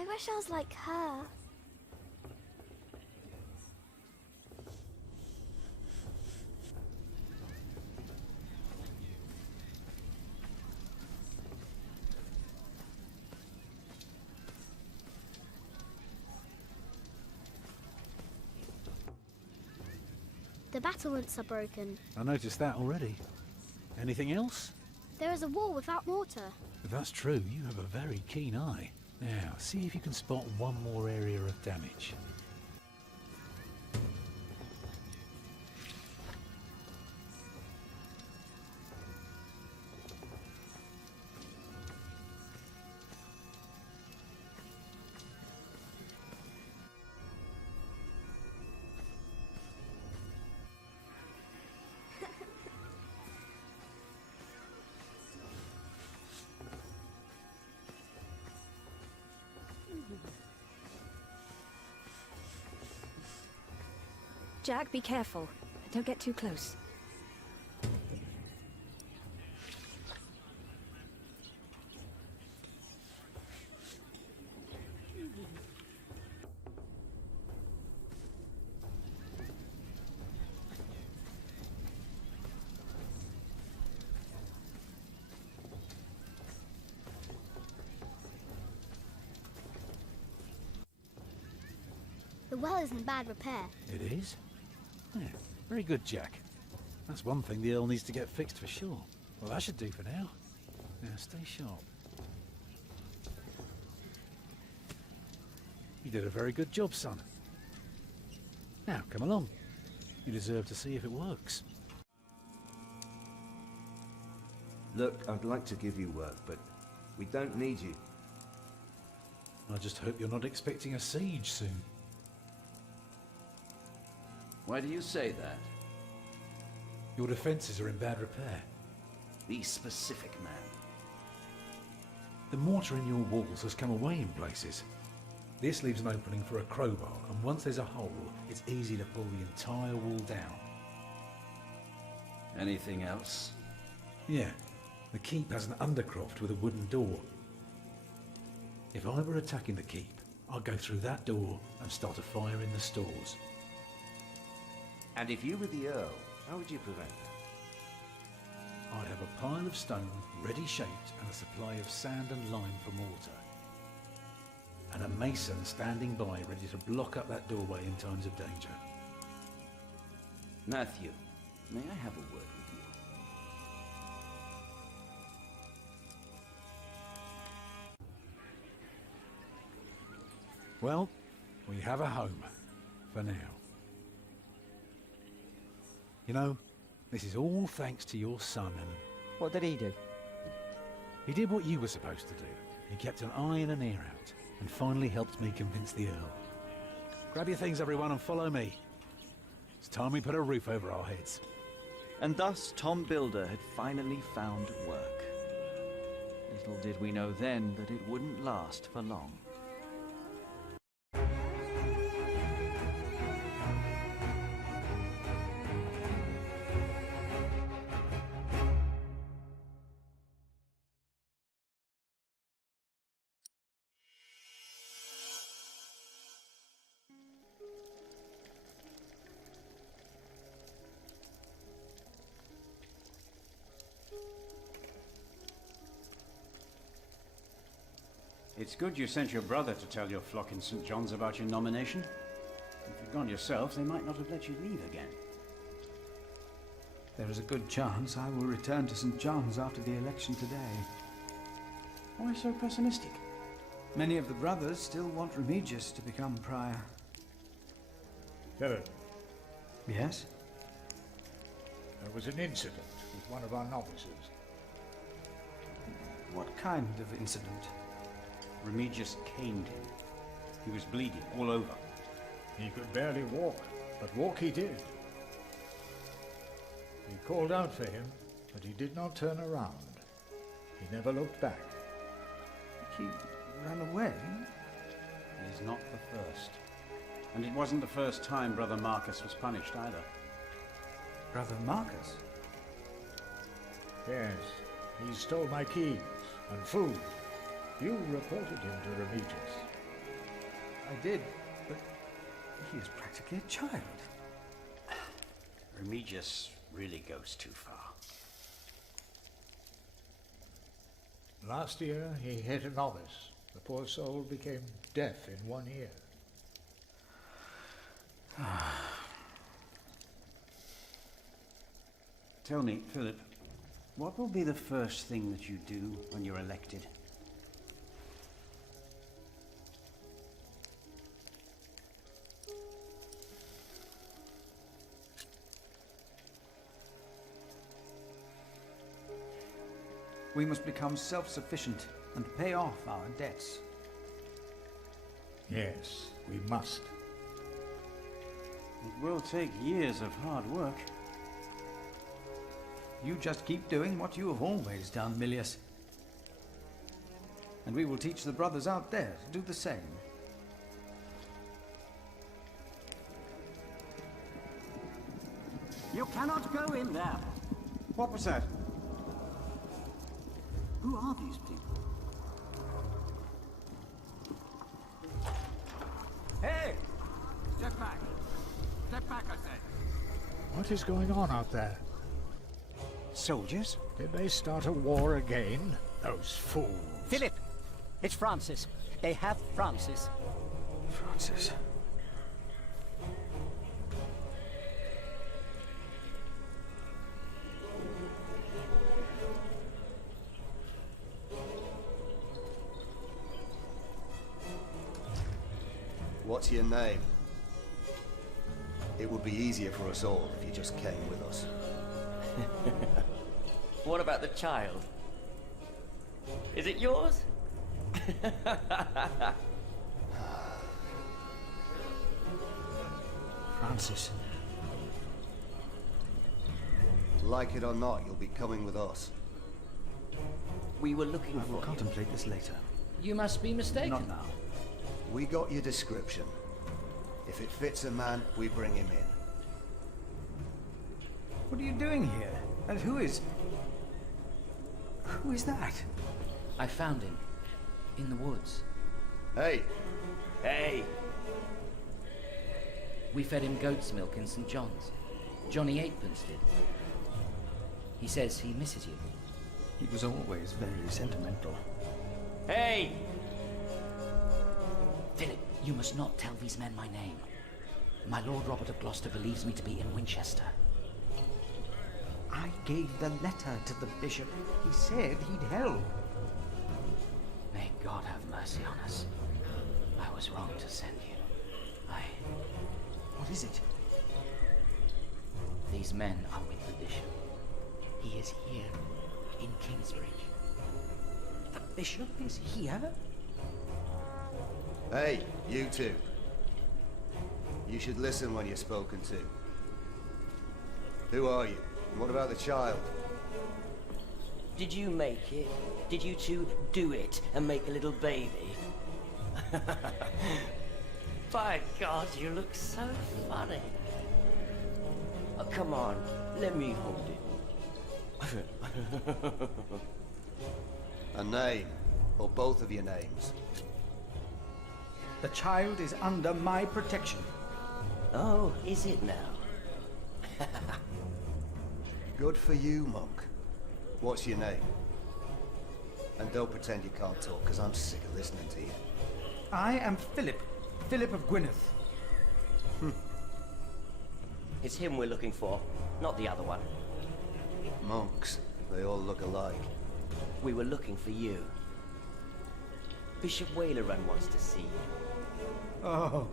I wish I was like her. The battlements are broken. I noticed that already. Anything else? There is a wall without mortar. If that's true, you have a very keen eye. Now, see if you can spot one more area of damage. Jack, be careful. Don't get too close. The well is in bad repair. It is? Yeah, very good, Jack. That's one thing the Earl needs to get fixed for sure. Well, that should do for now. Now, stay sharp. You did a very good job, son. Now, come along. You deserve to see if it works. Look, I'd like to give you work, but we don't need you. I just hope you're not expecting a siege soon. Why do you say that? Your defences are in bad repair. Be specific, man. The mortar in your walls has come away in places. This leaves an opening for a crowbar, and once there's a hole, it's easy to pull the entire wall down. Anything else? Yeah, the keep has an undercroft with a wooden door. If I were attacking the keep, I'd go through that door and start a fire in the stores. And if you were the Earl, how would you prevent that? I'd have a pile of stone ready shaped and a supply of sand and lime for mortar. And a mason standing by ready to block up that doorway in times of danger. Matthew, may I have a word with you? Well, we have a home, for now. You know, this is all thanks to your son and... What did he do? He did what you were supposed to do. He kept an eye and an ear out, and finally helped me convince the Earl. Grab your things, everyone, and follow me. It's time we put a roof over our heads. And thus Tom Builder had finally found work. Little did we know then that it wouldn't last for long. It's good you sent your brother to tell your flock in St. John's about your nomination. If you'd gone yourself, they might not have let you leave again. There is a good chance I will return to St. John's after the election today. Why so pessimistic? Many of the brothers still want Remigius to become prior. Philip, Yes? there was an incident with one of our novices. What kind of incident? Remigius caned him. He was bleeding all over. He could barely walk, but walk he did. We called out for him, but he did not turn around. He never looked back. He ran away? He's not the first. And it wasn't the first time Brother Marcus was punished either. Brother Marcus? Yes, he stole my keys and food. You reported him to Remigius. I did, but he is practically a child. Remigius really goes too far. Last year he hit a novice. The poor soul became deaf in one ear. Tell me, Philip, what will be the first thing that you do when you're elected? We must become self-sufficient and pay off our debts. Yes, we must. It will take years of hard work. You just keep doing what you have always done, Milius. And we will teach the brothers out there to do the same. You cannot go in there. What was that? Who are these people? Hey! Step back. Step back, I say. What is going on out there? Soldiers? Did they start a war again? Those fools. Philip! It's Francis. They have Francis. Francis. What's your name? It would be easier for us all if you just came with us. What about the child? Is it yours? Francis. Like it or not, you'll be coming with us. We were looking I will for contemplate this later. you. You must be mistaken. Not now. We got your description. If it fits a man, we bring him in. What are you doing here? And who is... Who is that? I found him. In the woods. Hey! Hey! We fed him goat's milk in St. John's. Johnny Eightpence did. He says he misses you. He was always very sentimental. Hey! Philip, you must not tell these men my name. My Lord Robert of Gloucester believes me to be in Winchester. I gave the letter to the bishop. He said he'd help. May God have mercy on us. I was wrong to send you. What is it? These men are with the bishop. He is here, in Kingsbridge. The bishop is here? Hey, you two. You should listen when you're spoken to. Who are you? And what about the child? Did you make it? Did you two do it and make a little baby? By God, you look so funny. Oh, come on, let me hold it. A name, or both of your names. The child is under my protection. Oh, is it now? Good for you, monk. What's your name? And don't pretend you can't talk, because I'm sick of listening to you. I am Philip. Philip of Gwynedd. It's him we're looking for, not the other one. Monks, they all look alike. We were looking for you. Bishop Wailerun wants to see you. Oh.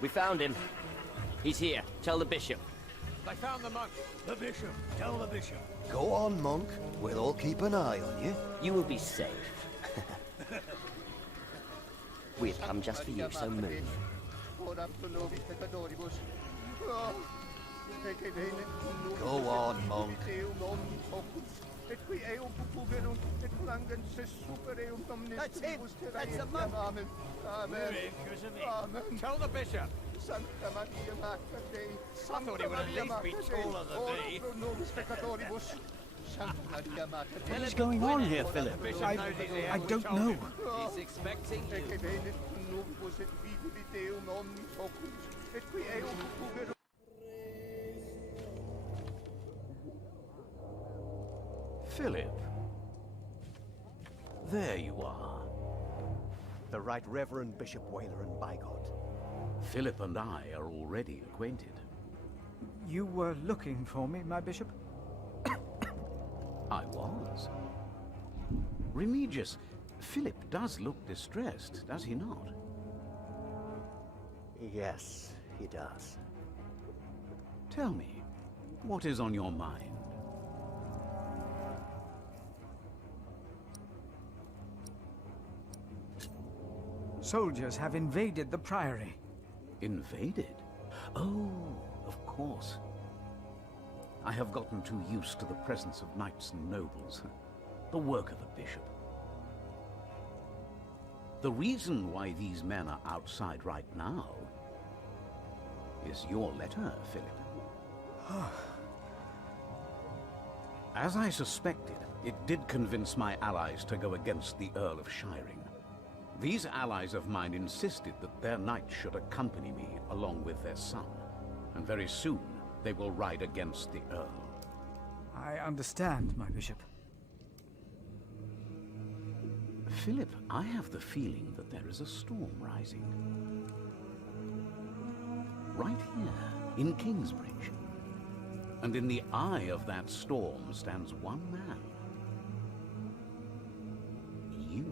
We found him. He's here. Tell the bishop. I found the monk. The bishop. Tell the bishop. Go on, monk. We'll all keep an eye on you. You will be safe. We've come just for you, so move. Go on, monk. That's him. That's the monk. Amen. Tell the bishop. I thought he would at least be taller than me. What is going on here, Philip? I don't know. He's expecting you. Philip. There you are. The Right Reverend Bishop Whaler and Bygod. Philip and I are already acquainted. You were looking for me, my bishop? I was. Remigius, Philip does look distressed, does he not? Yes, he does. Tell me, what is on your mind? Soldiers have invaded the priory. Invaded? Oh, of course. I have gotten too used to the presence of knights and nobles. The work of a bishop. The reason why these men are outside right now is your letter, Philip. As I suspected, it did convince my allies to go against the Earl of Shiring. These allies of mine insisted that their knight should accompany me along with their son, and very soon they will ride against the Earl. I understand, my bishop. Philip, I have the feeling that there is a storm rising. Right here, in Kingsbridge. And in the eye of that storm stands one man. You.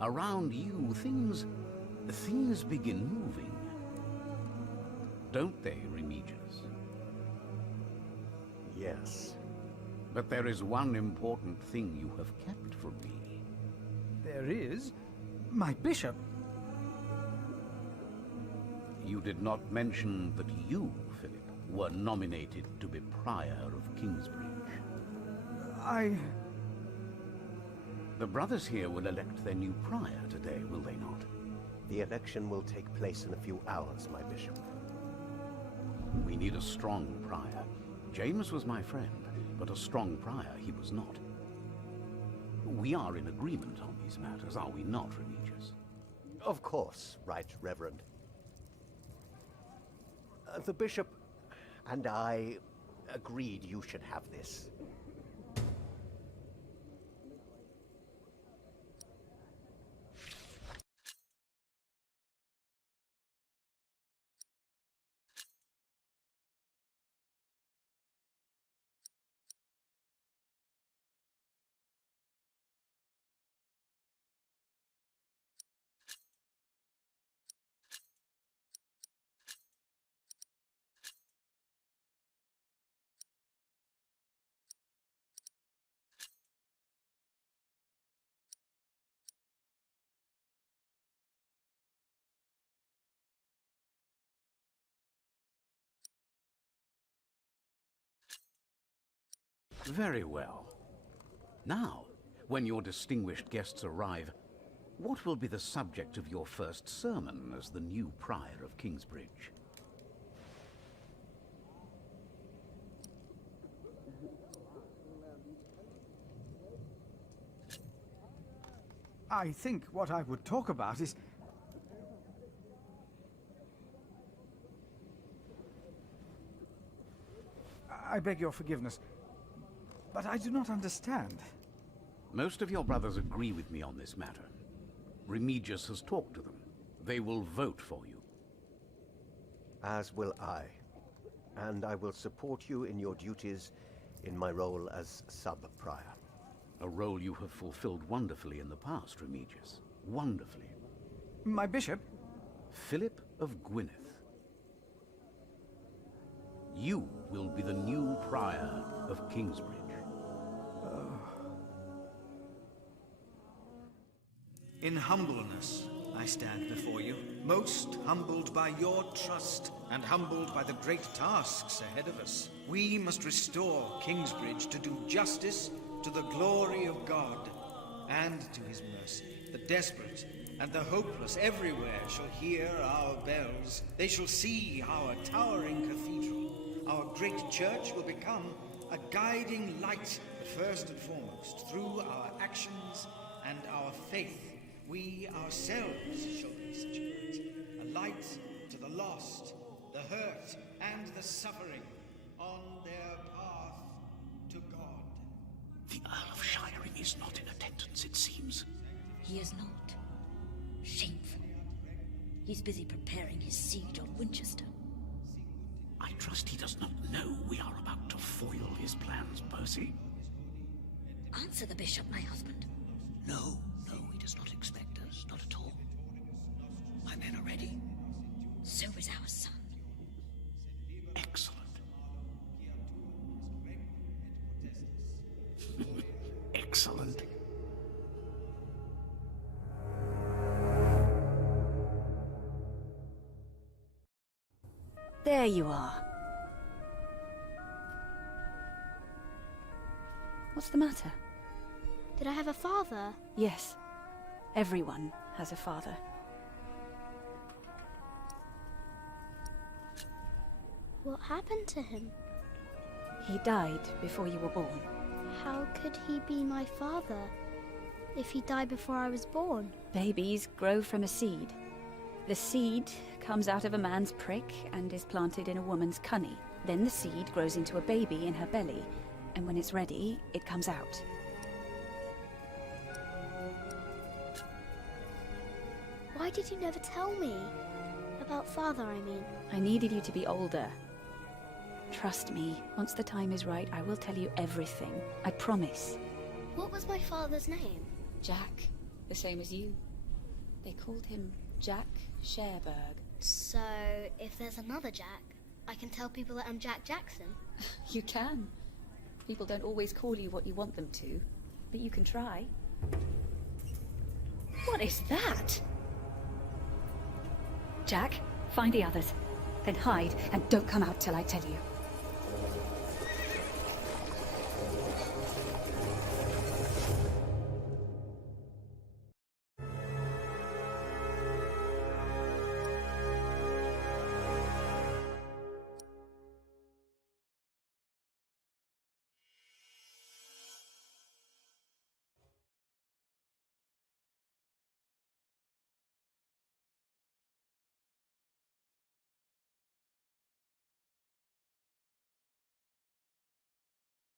Around you, things begin moving. Don't they, Remigius? Yes. But there is one important thing you have kept from me. There is? My bishop? You did not mention that you, Philip, were nominated to be Prior of Kingsbridge. The brothers here will elect their new Prior today, will they not? The election will take place in a few hours, my bishop. We need a strong Prior. James was my friend, but a strong Prior he was not. We are in agreement on these matters, are we not, Remigius? Of course, Right Reverend. The bishop and I agreed you should have this. Very well. Now, when your distinguished guests arrive, what will be the subject of your first sermon as the new Prior of Kingsbridge? I think what I would talk about is... I beg your forgiveness, but I do not understand. Most of your brothers agree with me on this matter. Remigius has talked to them. They will vote for you. As will I. And I will support you in your duties in my role as sub-prior. A role you have fulfilled wonderfully in the past, Remigius. Wonderfully. My bishop? Philip of Gwynedd. You will be the new Prior of Kingsbridge. In humbleness, I stand before you, most humbled by your trust and humbled by the great tasks ahead of us. We must restore Kingsbridge to do justice to the glory of God and to his mercy. The desperate and the hopeless everywhere shall hear our bells. They shall see our towering cathedral, our great church will become a guiding light, but first and foremost, through our actions and our faith, we ourselves shall be such a light to the lost, the hurt, and the suffering on their path to God. The Earl of Shiring is not in attendance, it seems. He is not. Shameful. He's busy preparing his siege on Winchester. I trust he does not know we are about to foil his plans, Percy. Answer the bishop, my husband. No, he does not expect us, not at all. My men are ready. So is our son. Excellent. Excellent. There you are. What's the matter? Did I have a father? Yes. Everyone has a father. What happened to him? He died before you were born. How could he be my father if he died before I was born? Babies grow from a seed. The seed comes out of a man's prick and is planted in a woman's cunny. Then the seed grows into a baby in her belly, and when it's ready, it comes out. Why did you never tell me? About father, I mean. I needed you to be older. Trust me, once the time is right, I will tell you everything. I promise. What was my father's name? Jack, the same as you. They called him Jack Sherberg. So, if there's another Jack, I can tell people that I'm Jack Jackson? You can. People don't always call you what you want them to, but you can try. What is that? Jack, find the others. Then hide and don't come out till I tell you.